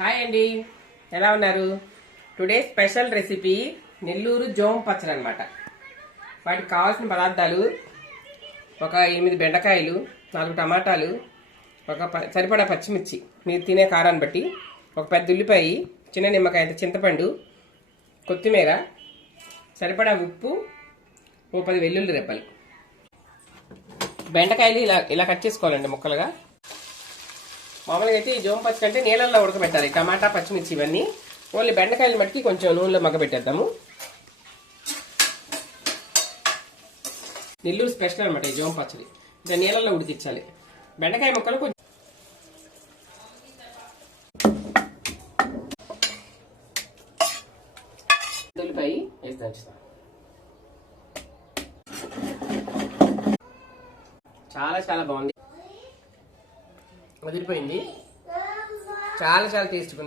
Hi అండి, ఎలా ఉన్నారు? టుడే స్పెషల్ రెసిపీ నెల్లూరు జోమ్ పచ్చడి అనమాట. వాటికి కావాల్సిన పదార్థాలు: ఒక 8 బెండకాయలు, 4 టమాటాలు, సరిపడా పచ్చిమిర్చి, మీరు తినే కారాన్ని బట్టి, ఒక పెద్ద ఉల్లిపాయ, చిన్న నిమ్మకాయ చింతపండు, కొత్తిమీర, సరిపడా ఉప్పు, ఓ 10 వెల్లుల్లి రెబ్బలు. బెండకాయలు ఇలా కట్ చేసుకోవాలండి ముక్కలుగా. మామూలుగా అయితే ఈ జోమ్ పచ్చడి అంటే నీళ్ళల్లో ఉడకబెట్టాలి. టమాటా, పచ్చిమిర్చి ఇవన్నీ. ఓన్లీ బెండకాయలు మట్టికి కొంచెం నూనెలో మగ్గబెట్టేద్దాము. నెల్లూరు స్పెషల్ అనమాట ఈ జోమ్ పచ్చడి. ఇంకా నీళ్ళల్లో ఉడికించాలి. బెండకాయ ముక్కలు కొంచెం ఉల్లిపాయ వేసి దంచుతాం. చాలా బాగుంది, వదిలిపోయింది. చాలా టేస్ట్గా ఉంది.